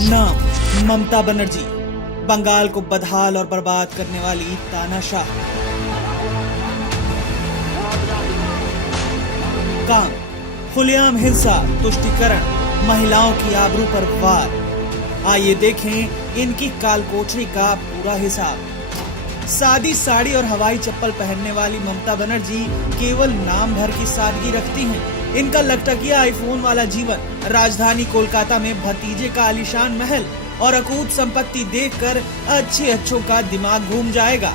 नाम ममता बनर्जी, बंगाल को बदहाल और बर्बाद करने वाली तानाशाह। काम खुलेआम हिंसा, तुष्टीकरण, महिलाओं की आबरू पर वार। आइए देखें इनकी कालकोठरी का पूरा हिसाब। सादी साड़ी और हवाई चप्पल पहनने वाली ममता बनर्जी केवल नाम भर की सादगी रखती हैं। इनका लटकिया आईफोन वाला जीवन, राजधानी कोलकाता में भतीजे का आलीशान महल और अकूत संपत्ति देखकर अच्छों का दिमाग घूम जाएगा।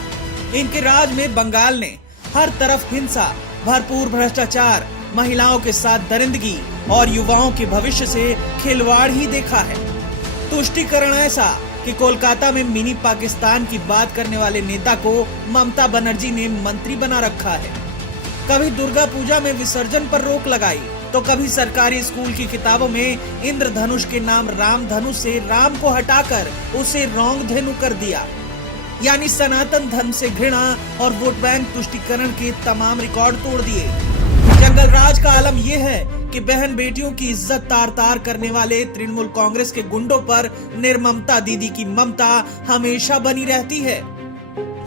इनके राज में बंगाल ने हर तरफ हिंसा, भरपूर भ्रष्टाचार, महिलाओं के साथ दरिंदगी और युवाओं के भविष्य से खिलवाड़ ही देखा है। तुष्टीकरण ऐसा कि कोलकाता में मिनी पाकिस्तान की बात करने वाले नेता को ममता बनर्जी ने मंत्री बना रखा है। कभी दुर्गा पूजा में विसर्जन पर रोक लगाई, तो कभी सरकारी स्कूल की किताबों में इंद्रधनुष के नाम रामधनुष से राम को हटाकर उसे रौंग धेनु कर दिया। यानी सनातन धर्म से घृणा और वोट बैंक तुष्टीकरण के तमाम रिकॉर्ड तोड़ दिए। जंगल राज का आलम यह है कि बहन बेटियों की इज्जत तार तार करने वाले तृणमूल कांग्रेस के गुंडों पर निर्ममता दीदी की ममता हमेशा बनी रहती है।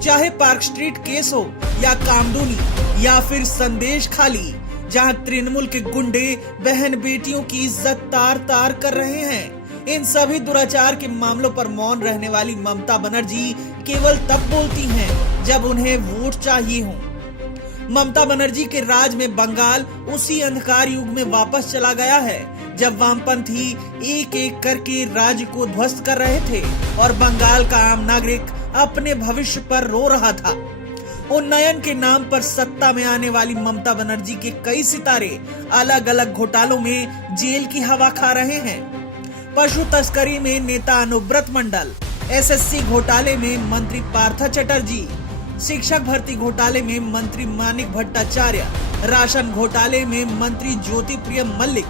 चाहे पार्क स्ट्रीट केस हो या कामदूनी या फिर संदेश खाली, जहां तृणमूल के गुंडे बहन बेटियों की इज्जत तार तार कर रहे हैं। इन सभी दुराचार के मामलों पर मौन रहने वाली ममता बनर्जी केवल तब बोलती हैं जब उन्हें वोट चाहिए हो। ममता बनर्जी के राज में बंगाल उसी अंधकार युग में वापस चला गया है जब वामपंथी एक एक करके राज्य को ध्वस्त कर रहे थे और बंगाल का आम नागरिक अपने भविष्य पर रो रहा था। उन्नयन के नाम पर सत्ता में आने वाली ममता बनर्जी के कई सितारे अलग अलग घोटालों में जेल की हवा खा रहे हैं। पशु तस्करी में नेता अनुव्रत मंडल, एसएससी घोटाले में मंत्री पार्थ चटर्जी, शिक्षक भर्ती घोटाले में मंत्री मानिक भट्टाचार्य, राशन घोटाले में मंत्री ज्योति प्रिय मल्लिक,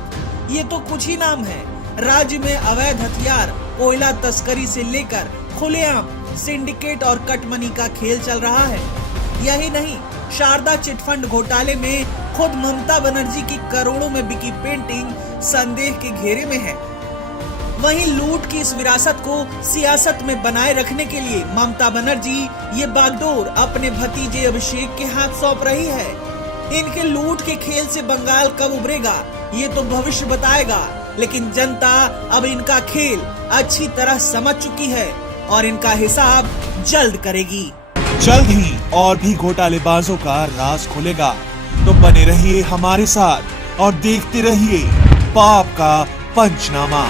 ये तो कुछ ही नाम है। राज्य में अवैध हथियार, कोयला तस्करी से लेकर खुलेआम सिंडिकेट और कटमनी का खेल चल रहा है। यही नहीं, शारदा चिटफंड घोटाले में खुद ममता बनर्जी की करोड़ों में बिकी पेंटिंग संदेह के घेरे में है। वहीं लूट की इस विरासत को सियासत में बनाए रखने के लिए ममता बनर्जी ये बागडोर अपने भतीजे अभिषेक के हाथ सौंप रही है। इनके लूट के खेल से बंगाल कब उभरेगा ये तो भविष्य बताएगा, लेकिन जनता अब इनका खेल अच्छी तरह समझ चुकी है और इनका हिसाब जल्द करेगी। जल्द ही और भी घोटालेबाजों का राज खुलेगा, तो बने रहिए हमारे साथ और देखते रहिए पाप का पंचनामा।